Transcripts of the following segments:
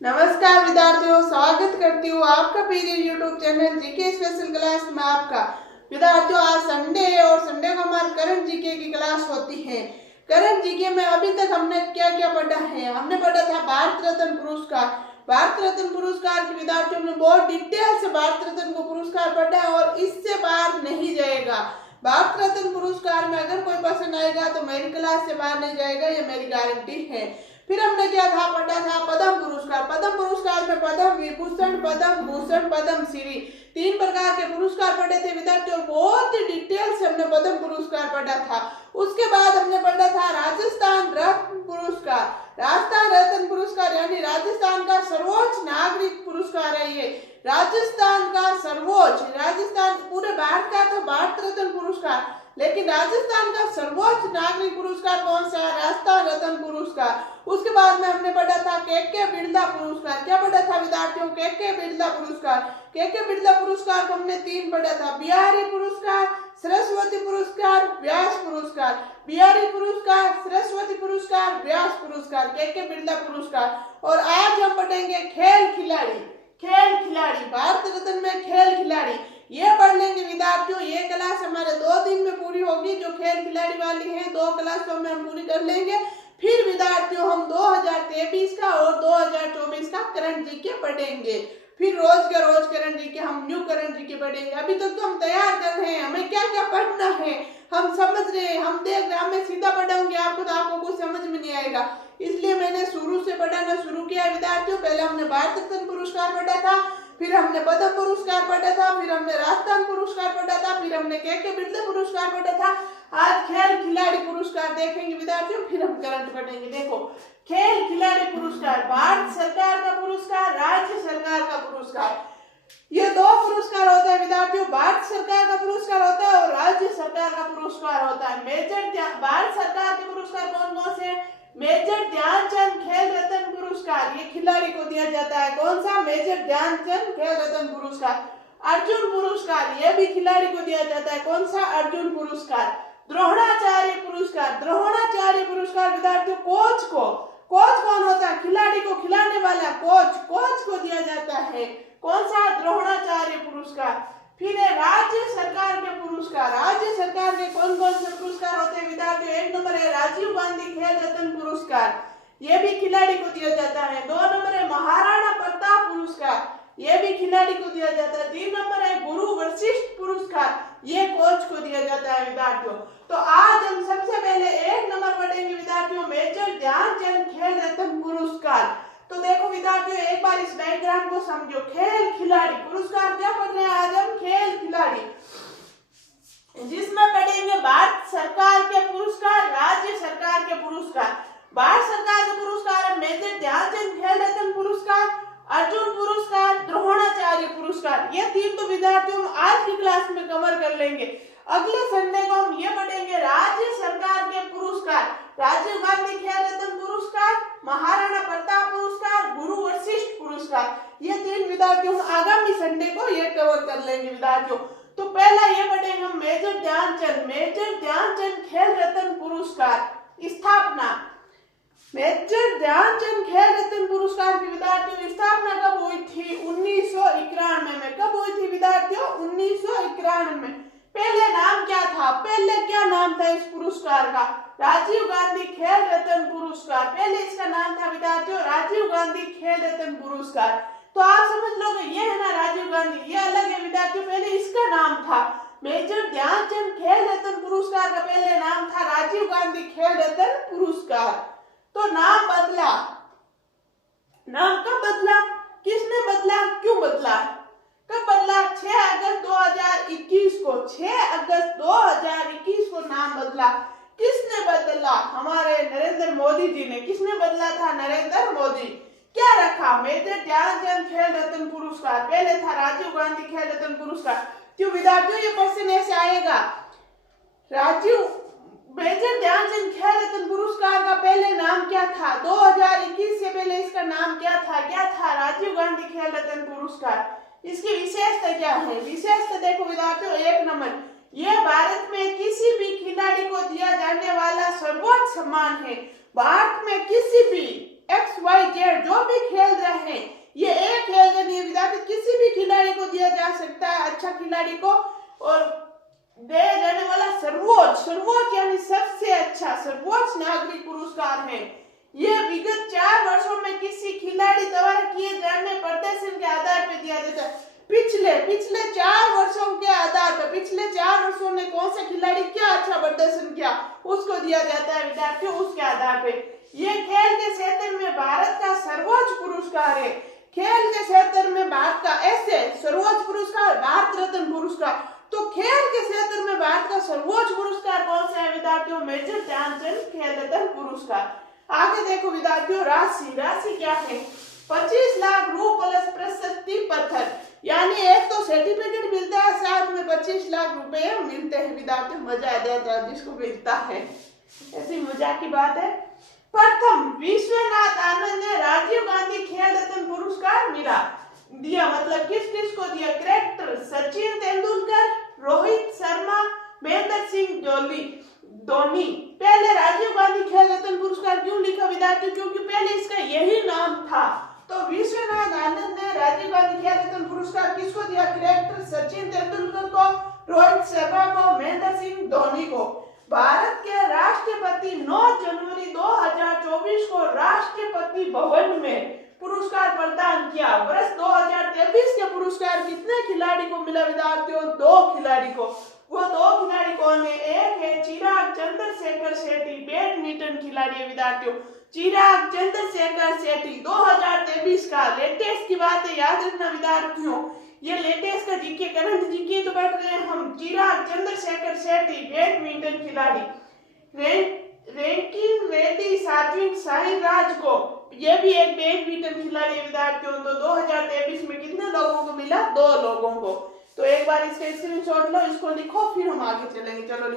नमस्कार विद्यार्थियों, स्वागत करती हूँ आपका period YouTube channel GK special class में। आपका विद्यार्थियों, आज संडे है और संडे को हमारे करंट जीके की क्लास होती है। करंट जीके में अभी तक हमने क्या क्या पढ़ा है? हमने पढ़ा था भारत रत्न पुरस्कार। भारत रत्न पुरस्कार के विद्यार्थियों ने बहुत डिटेल से भारत रत्न को पुरस्कार पढ़ा है और इससे बाहर नहीं जाएगा। भारत रत्न पुरस्कार में अगर कोई पर्सन आएगा तो मेरी क्लास से बाहर नहीं जाएगा, ये मेरी गारंटी है। फिर हमने क्या था पढ़ा था पद्म पुरस्कार। पद्म पुरस्कार में पद्म विभूषण, पद्म भूषण, पद्म श्री, तीन प्रकार के पुरस्कार पढ़े थे विद्यार्थियों। बहुत ही डिटेल से हमने पद्म पुरस्कार पढ़ा था। उसके बाद हमने पढ़ा था राजस्थान रत्न पुरस्कार। राजस्थान रत्न पुरस्कार यानी राजस्थान का सर्वोच्च नागरिक पुरस्कार है ये। राजस्थान का सर्वोच्च, राजस्थान पूरे भारत का तो भारत रत्न पुरस्कार, लेकिन राजस्थान का सर्वोच्च नागरिक पुरस्कार कौन सा? राजस्थान रत्न पुरस्कार। उसके बाद में हमने पढ़ा था के बिरला पुरस्कार। क्या पढ़ा था विद्यार्थियों? के बिरला पुरस्कार। के बिरला पुरस्कार को हमने तीन पढ़ा था, बिहारी पुरस्कार, सरस्वती पुरस्कार, व्यास पुरस्कार। बिहारी पुरस्कार, सरस्वती पुरस्कार, व्यास पुरस्कार, के बिरला पुरस्कार। और आज हम पढ़ेंगे खेल खिलाड़ी। खेल खिलाड़ी, भारत रत्न में खेल खिलाड़ी, ये पढ़ लेंगे विद्यार्थियों। ये क्लास हमारे 2 दिन में पूरी होगी। जो खेल खिलाड़ी वाली है 2 क्लासों में हम पूरी कर लेंगे। फिर विद्यार्थियों हम 2023 का और 2024 का करंट जीके पढ़ेंगे। फिर रोज का रोज करंट जीके, हम न्यू करंट जीके पढ़ेंगे। अभी तक तो हम तैयार कर रहे हैं, हमें क्या क्या पढ़ना है हम समझ रहे हैं। हम देख रहे हैं, हमें सीधा पढ़ाऊंगे आपको तो आपको कुछ समझ में नहीं आएगा, इसलिए मैंने शुरू से पढ़ाना शुरू किया विद्यार्थियों। पहले हमने भारत रत्न पुरस्कार पढ़ा था, फिर हमने पद्म पुरस्कार पढ़ा था, फिर हमने राजस्थान पुरस्कार पढ़ा था, फिर हमने के बिरला पुरस्कार पढ़ा था। आज खेल खिलाड़ी पुरस्कार देखेंगे विद्यार्थियों, फिर हम करंट पढ़ेंगे। देखो, खेल खिलाड़ी पुरस्कार, भारत सरकार का पुरस्कार, राज्य सरकार का पुरस्कार, ये 2 पुरस्कार होता है विद्यार्थियों। भारत सरकार का पुरस्कार होता है और राज्य सरकार का पुरस्कार होता है। भारत सरकार के पुरस्कार कौन कौन से? मेजर ध्यानचंद खेल रत्न पुरस्कार, ये खिलाड़ी को दिया जाता है। कौन सा? मेजर ध्यानचंद खेल रत्न पुरस्कार। अर्जुन पुरस्कार, ये भी खिलाड़ी को दिया जाता है। कौन सा? अर्जुन पुरस्कार। द्रोणाचार्य पुरस्कार, द्रोणाचार्य पुरस्कार विद्यार्थियों कोच को, कोच कौन होता है? खिलाड़ी को खिलाने वाला कोच, कोच को दिया जाता है। कौन सा? द्रोणाचार्य पुरस्कार। फिर है राज्य सरकार के पुरस्कार। राज्य सरकार के कौन कौन से पुरस्कार होते हैं विद्यार्थियों? 1 नंबर है राजीव गांधी खेल रत्न पुरस्कार, ये भी खिलाड़ी को दिया जाता है। 2 नंबर है महाराणा प्रताप पुरस्कार, ये भी खिलाड़ी को दिया जाता है। 3 नंबर है गुरु वशिष्ठ पुरस्कार, ये कोच को दिया जाता है विद्यार्थियों। तो आज हम सबसे पहले 1 नंबर पढ़ेंगे विद्यार्थियों, मेजर ध्यानचंद खेल रत्न पुरस्कार। तो देखो विद्यार्थियों, एक बार इस डायग्राम को समझो। खेल खिलाड़ी पुरस्कार, क्या पढ़ रहे हैं आज हम? खेल खिलाड़ी, जिसमें पढ़ेंगे भारत सरकार के पुरस्कार, राज्य सरकार के पुरस्कार। भारत सरकार के पुरस्कार है मेजर ध्यानचंद खेल रत्न पुरस्कार, अर्जुन पुरस्कार, द्रोणाचार्य पुरस्कार। ये 3 तो विद्यार्थियों हम आज की क्लास में कवर कर लेंगे। अगले संडे को हम ये पढ़ेंगे राज्य सरकार के पुरस्कार, राजीव गांधी खेल रत्न पुरस्कार, महाराणा प्रताप पुरस्कार, गुरु वशिष्ठ पुरस्कार। ये 3 विद्यार्थियों आगामी संडे को ये कवर कर लेंगे विद्यार्थियों। तो पहला ये पढ़ेंगे हम मेजर ध्यानचंद खेल रत्न पुरस्कार स्थापना। मेजर ध्यानचंद खेल रत्न पुरस्कार की विद्यार्थियों स्थापना कब हुई थी? 1991 में। कब हुई थी विद्यार्थियों? 1991 में। पहले नाम क्या था? पहले क्या नाम था इस पुरस्कार का? राजीव गांधी खेल रत्न पुरस्कार। पहले इसका नाम था विद्यार्थियों राजीव गांधी खेल रत्न पुरस्कार। तो आप समझ लोगे, ये है ना राजीव गांधी, ये अलग है विद्यार्थियों, पहले इसका नाम था मेजर ध्यानचंद खेल रत्न पुरस्कार का पहले नाम था राजीव गांधी खेल रत्न पुरस्कार। तो नाम बदला, नाम कब बदला? किसने बदला? क्यों बदला? कब बदला? 6 अगस्त 2021 को, 6 अगस्त 2021 को नाम बदला। किसने बदला? हमारे नरेंद्र मोदी जी ने। किसने बदला था? नरेंद्र मोदी। क्या रखा? मेजर ध्यानचंद खेल रत्न पुरस्कार, पहले था राजीव गांधी खेल रत्न पुरस्कार। क्यों विद्यार्थियों ये क्वेश्चन ऐसे आएगा, मेजर ध्यानचंद खेल रत्न पुरस्कार का पहले नाम क्या था? 2021 से पहले इसका नाम क्या था? क्या था? राजीव गांधी खेल रत्न पुरस्कार। इसकी विशेषता क्या है? विशेषता देखो विद्यार्थियों, 1 नंबर, यह भारत में किसी भी खिलाड़ी को दिया जाने वाला सर्वोच्च सम्मान है। भारत में किसी भी XYZ जो भी खेल रहे हैं, ये एक खेल का नहीं है विद्यार्थी, किसी भी खिलाड़ी को दिया जा सकता है, अच्छा खिलाड़ी को, और दिया जाने वाला सर्वोच्च यानी सबसे अच्छा सर्वोच्च नागरिक पुरस्कार है। ये विगत 4 वर्षों में किसी खिलाड़ी द्वारा किए जाने प्रदर्शन के आधार पर दिया जाता है। पिछले 4 वर्षों के आधार पर, पिछले 4 वर्षों में कौन सा खिलाड़ी क्या अच्छा प्रदर्शन किया उसको दिया जाता है विद्यार्थियों, उसके आधार पे। ये खेल के क्षेत्र में भारत का सर्वोच्च पुरस्कार है। खेल के क्षेत्र में भारत का ऐसे सर्वोच्च पुरस्कार भारत रत्न पुरस्कार। तो खेल के क्षेत्र में भारत का सर्वोच्च पुरस्कार कौन सा है विद्यार्थियों? मेजर ध्यानचंद खेल रत्न पुरस्कार। आगे देखो विद्यार्थियों, राशि क्या है? 25 लाख रुपए प्लस प्रशस्ति पत्र, यानी एक तो सर्टिफिकेट मिलता है, साथ में 25 लाख रुपए मिलते हैं विद्यार्थियों। मजा आ जाता है जिसको मिलता है, ऐसी मजाक की बात है। प्रथम विश्वनाथ आनंद ने राजीव गांधी खेल रत्न पुरस्कार दिया, मतलब किस किस को दिया? क्रिकेटर सचिन तेंदुलकर, रोहित शर्मा, महेंद्र सिंह धोनी। पहले राजीव गांधी खेल रत्न पुरस्कार क्यों लिखा विद्यार्थियों? क्योंकि पहले इसका यही नाम था। तो विश्वनाथ आनंद ने राजीव गांधी खेल रत्न पुरस्कार किसको दिया? क्रिकेटर सचिन तेंदुलकर को, रोहित शर्मा को, महेंद्र सिंह धोनी को। भारत के राष्ट्रपति 9 जनवरी 2024 को राष्ट्रपति भवन में पुरस्कार प्रदान किया। वर्ष 2023 के पुरस्कार कितने खिलाड़ी को मिला विद्यार्थियों? 2 खिलाड़ी को। वो 2 खिलाड़ी कौन है? एक है चिराग चंद्रशेखर शेट्टी, बैडमिंटन खिलाड़ी है विद्यार्थियों। चिराग चंद्रशेखर शेट्टी 2023 का लेटेस्ट की बात है, याद रखना विद्यार्थियों। ये लेटेस्ट का जीके, करंट जीके तो पढ़ रहे हैं हम। चिराग चंद्रशेखर शेट्टी बैडमिंटन खिलाड़ी। रैंकिंग रेड्डी सात्विक साईराज को, ये भी एक बैडमिंटन खिलाड़ी विद्यार्थियों। तो 2023 में कितने लोगों को मिला? 2 लोगों को। तो एक बार इसका स्क्रीनशॉट लो, इसको लिखो, फिर हम आगे चलेंगे। चलो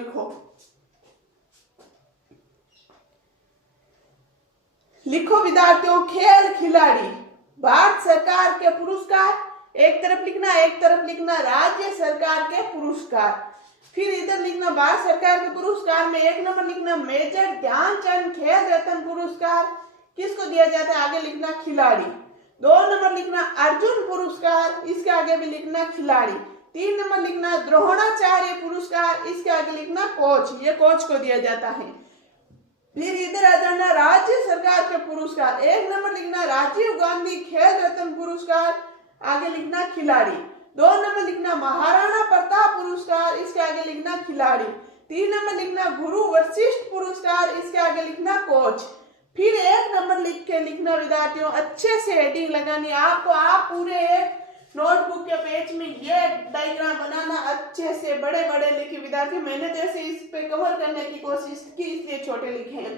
लिखो विद्यार्थियों, खेल खिलाड़ी। भारत सरकार के पुरस्कार एक तरफ लिखना राज्य सरकार के पुरस्कार। फिर इधर लिखना भारत सरकार के पुरस्कार में 1 नंबर लिखना मेजर ध्यानचंद खेल रत्न पुरस्कार, किसको दिया जाता है? आगे लिखना खिलाड़ी। 2 नंबर लिखना अर्जुन पुरस्कार, इसके आगे भी लिखना खिलाड़ी। 3 नंबर लिखना द्रोणाचार्य पुरस्कार, इसके आगे लिखना कोच, ये कोच को दिया जाता है। फिर इधर आ जाना राज्य सरकार के पुरस्कार। 1 नंबर लिखना राजीव गांधी खेल रत्न पुरस्कार, आगे लिखना खिलाड़ी। 2 नंबर लिखना महाराणा प्रताप पुरस्कार, इसके आगे लिखना खिलाड़ी। 3 नंबर लिखना गुरु वशिष्ठ पुरस्कार, इसके आगे लिखना कोच। फिर 1 नंबर लिख के लिखना विद्यार्थियों, अच्छे से हेडिंग लगानी आपको। आप पूरे एक नोटबुक के पेज में ये डायग्राम बनाना अच्छे से बड़े लिखे विद्यार्थी। मैंने जैसे इस पे कवर करने की कोशिश की, इसलिए छोटे लिखे हैं।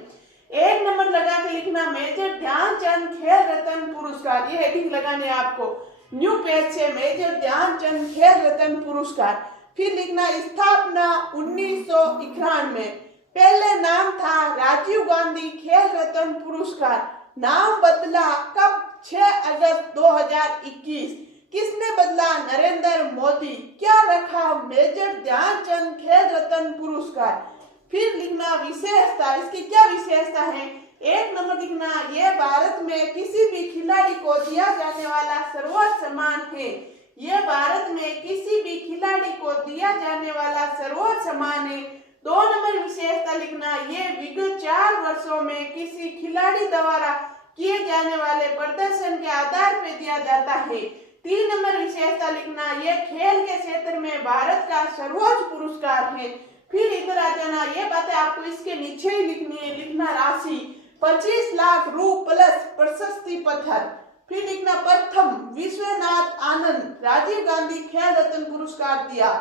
1 नंबर लगा के लिखना मेजर ध्यानचंद खेल रत्न पुरस्कार, ये हेडिंग लगानी है आपको। न्यू पेज से मेजर ध्यानचंद खेल रत्न पुरस्कार। फिर लिखना स्थापना 1991, पहले नाम था राजीव गांधी खेल रत्न पुरस्कार, नाम बदला कब? 6 अगस्त 2021। किसने बदला? नरेंद्र मोदी। क्या रखा? मेजर ध्यानचंद खेल रत्न पुरस्कार। फिर लिखना विशेषता, इसकी क्या विशेषता है? 1 नंबर लिखना ये भारत में किसी भी खिलाड़ी को दिया जाने वाला सर्वोच्च सम्मान है। ये भारत में किसी भी खिलाड़ी को दिया जाने वाला सर्वोच्च सम्मान है। 2 नंबर विशेषता लिखना ये विगत 4 वर्षों में किसी खिलाड़ी द्वारा किए जाने वाले प्रदर्शन के आधार पर दिया जाता है। 3 नंबर विशेषता लिखना ये खेल के क्षेत्र में भारत का सर्वोच्च पुरस्कार है। फिर इधर आ जाना, ये बातें आपको इसके नीचे ही लिखनी है। लिखना राशि 25 लाख रुपए प्लस प्रशस्ति पत्र। फिर लिखना प्रथम विश्वनाथ आनंद राजीव गांधी खेल रत्न पुरस्कार दिया।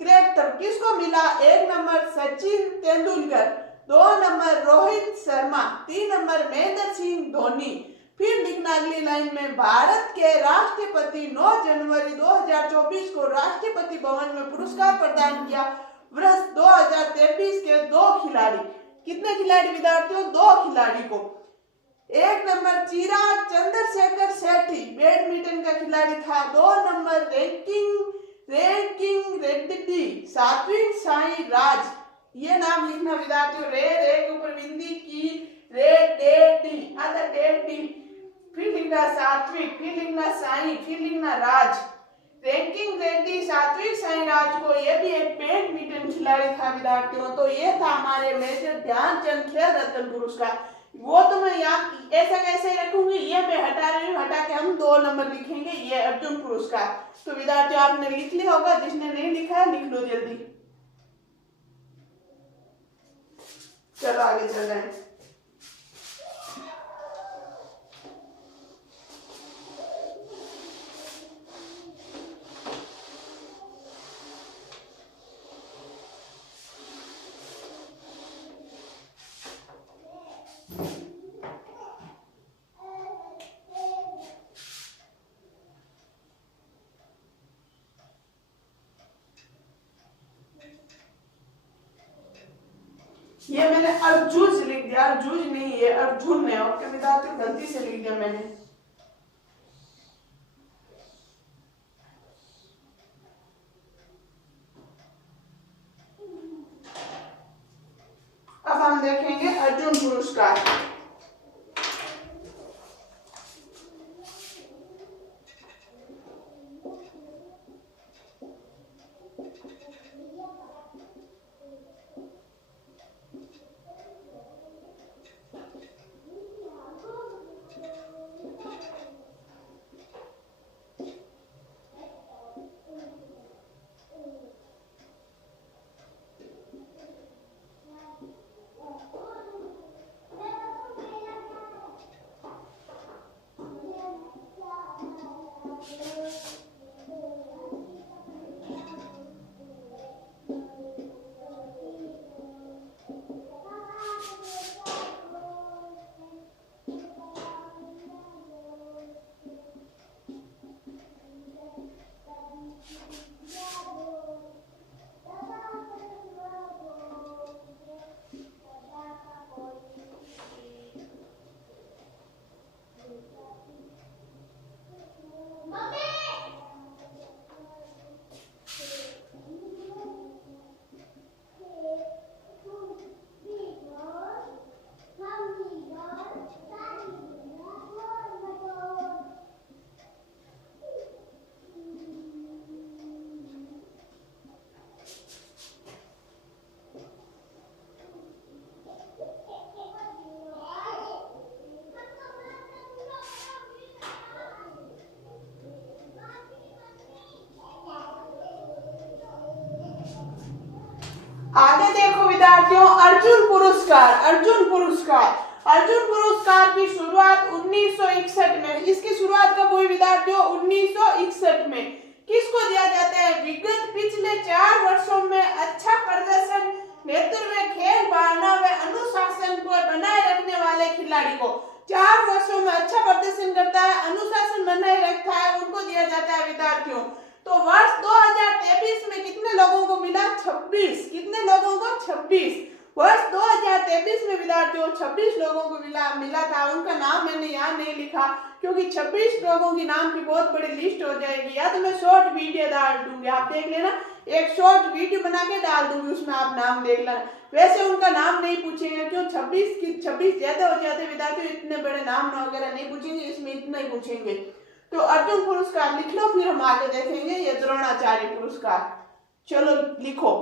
क्रिकेटर किसको मिला? 1 number Sachin Tendulkar, 2 number Rohit Sharma, 3 number Mahendra Singh Dhoni. फिर लिखना अगली लाइन में भारत के राष्ट्रपति 9 जनवरी 2024 को राष्ट्रपति भवन में पुरस्कार प्रदान किया। वर्ष 2023 के 2 खिलाड़ी, कितने खिलाड़ी विद्यार्थियों? 2 खिलाड़ी को। 1 नंबर चिराग चंद्रशेखर शेट्टी बैडमिंटन का खिलाड़ी था। 2 नंबर रैंकिंग रेड्डी सात्विक साईराज, ये नाम लिखना विद्यार्थियों। रे के ऊपर बिंदी की रेड्डी, रेड्डी, फिर लिखना सात्विक, फिर लिखना साई, फिर लिखना राज। रैंकिंग रेड्डी, सात्विक साईराज को ये भी एक बैडमिंटन खिलाड़ी था विद्यार्थियों। तो ये था हमारे मेजर ध्यानचंद खेल रत्न पुरस्कार। वो तो मैं यहाँ ऐसा कैसे रखूंगी, ये मैं हटा रही हूँ, हटा के हम 2 नंबर लिखेंगे, ये अर्जुन पुरस्कार। तो विद्यार्थियों आपने लिख लिया होगा, जिसने नहीं लिखा है लिख लो जल्दी। चलो आगे चल रहे हैं। ये मैंने अर्जुन से लिख दिया, अर्जुन नहीं है, अर्जुन है। और विद्यार्थियों गलती से लिख दिया मैंने। अब हम देखेंगे अर्जुन पुरस्कार। आगे देखो विद्यार्थियों, अर्जुन पुरस्कार। अर्जुन पुरस्कार, अर्जुन पुरस्कार की शुरुआत 1961 में। इसकी शुरुआत कब हुई विद्यार्थियों? 1961 में। किसको दिया जाता है? विगत पिछले 4 वर्षों में अच्छा प्रदर्शन, नेतृत्व, खेल भावना व अनुशासन को बनाए रखने वाले खिलाड़ी को। 4 वर्षों में अच्छा प्रदर्शन करता है, अनुशासन बनाए रखता है, उनको दिया जाता है विद्यार्थियों। तो वर्ष 2023 में कितने लोगों को मिला? 26। कितने लोगों को? 26। वर्ष 2023 में विद्यार्थियों 26 लोगों को मिला था। उनका नाम मैंने यहाँ नहीं लिखा क्योंकि 26 लोगों की नाम की बहुत बड़ी लिस्ट हो जाएगी। या तो मैं शॉर्ट वीडियो डाल दूंगी, आप देख लेना, एक शॉर्ट वीडियो बना के डाल दूंगी, उसमें आप नाम देख लेना। वैसे उनका नाम नहीं पूछेंगे क्यों? 26 ज्यादा हो जाते विद्यार्थियों, इतने बड़े नाम वगैरह नहीं पूछेंगे, इसमें इतना ही पूछेंगे। तो अर्जुन पुरस्कार लिख लो, फिर हम आगे देखेंगे ये द्रोणाचार्य पुरस्कार। चलो लिखो,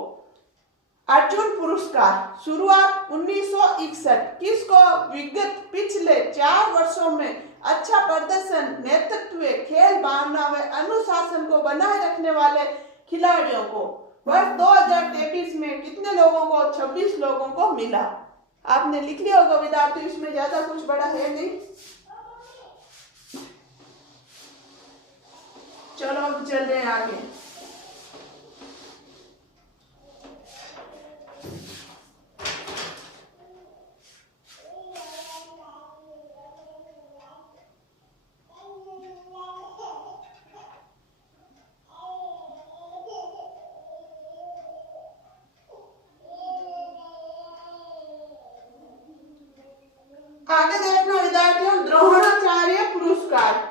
अर्जुन पुरस्कार शुरुआत 1961। किसको? विगत पिछले 4 वर्षों में अच्छा प्रदर्शन, नेतृत्व, खेल भावना व अनुशासन को बनाए रखने वाले खिलाड़ियों को। वर्ष 2023 में कितने लोगों को? 26 लोगों को मिला। आपने लिख लिया होगा विद्यार्थियों, इसमें ज्यादा कुछ बड़ा है नहीं। चलो अब चल रहे हैं आगे। आगे देखना विद्यार्थियों, द्रोणाचार्य पुरस्कार।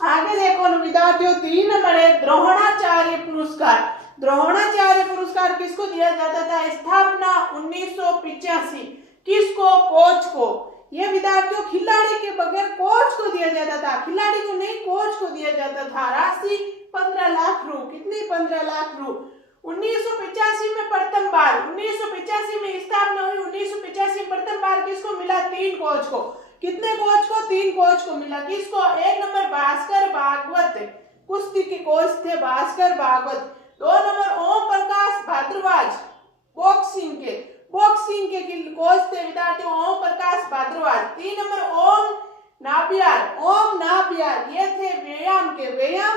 आगे देखो विद्यार्थियों 3 नंबर है द्रोणाचार्य पुरस्कार। द्रोणाचार्य पुरस्कार किसको दिया जाता था? स्थापना 1985। किसको? कोच को। यह विद्यार्थियों खिलाड़ी के बगैर कोच को दिया जाता था, खिलाड़ी को नहीं कोच को दिया जाता था। राशि 15 लाख रु। कितनी? 15 लाख रु। 1985 में प्रथम बार, 1985 में स्थापना हुई, 1985 में प्रथम बार किसको मिला? 3 कोच को। कितने कोच को? 3 कोच को मिला। किसको? 1 नंबर भास्कर भागवत, कुश्ती के कोच थे भास्कर भागवत। 2 नंबर ओम प्रकाश भारद्वाज, बॉक्सिंग के कोच थे विद्यार्थियों ओम प्रकाश भारद्वाज। 3 नंबर ओम नाबियार, ये थे व्यायाम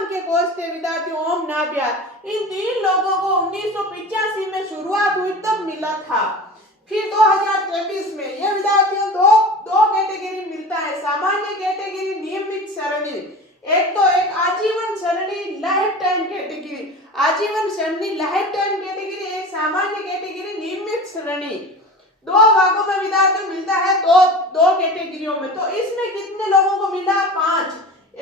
के कोच थे विद्यार्थियों ओम नाबियार। इन 3 लोगों को 1985 में शुरुआत हुई तब मिला था। फिर 2023 में यह विद्यार्थियों दो कैटेगरी मिलता है। सामान्य कैटेगरी, नियमित सरणी। एक आजीवन सरणी लाइफ टाइम कैटेगरी, आजीवन सरणी लाइफ टाइम कैटेगरी, एक सामान्य कैटेगरी नियमित सरणी। 2 भागों में विद्यार्थियों मिलता है, दो कैटेगरियों में। तो इसमें कितने लोगों को मिला? 5।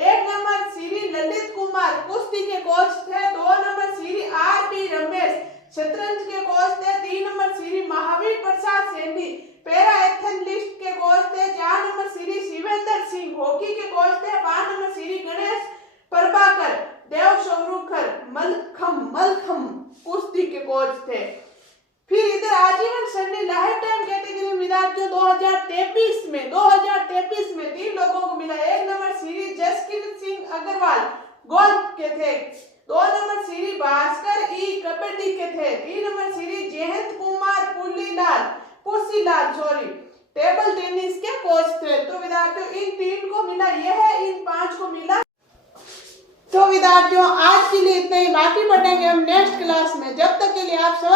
1 नंबर श्री ललित कुमार, कुश्ती के कोच थे। 2 नंबर श्री आर.पी. रमेश, शतरंज के कोच थे। 3 number Shri Mahavir Prasad Saini, para athlete के कोच थे। 4 नंबर श्री शिवेंद्र सिंह, हॉकी के कोच थे। 5 नंबर श्री गणेश प्रभाकर, देव स्वरूखर, मलखम कुश्ती के कोच थे। फिर इधर आजीवन सरणी लाइफ टाइम कैटेगरी विद्यार्थियों 2023 में 3 लोगों को मिला। 1 नंबर श्री जसकीरत सिंह अग्रवाल, गोल्फ के थे। 2 नंबर श्री भास्कर ई, कबड्डी के थे। 3 number Shri Jayant Kumar Pusilal table tennis coach कोच थे। तो विद्यार्थियों इन 3 को मिला, यह इन 5 को मिला। तो विद्यार्थियों आज के लिए इतना ही, बाकी पढ़ेंगे हम नेक्स्ट क्लास में। जब तक के लिए आप सब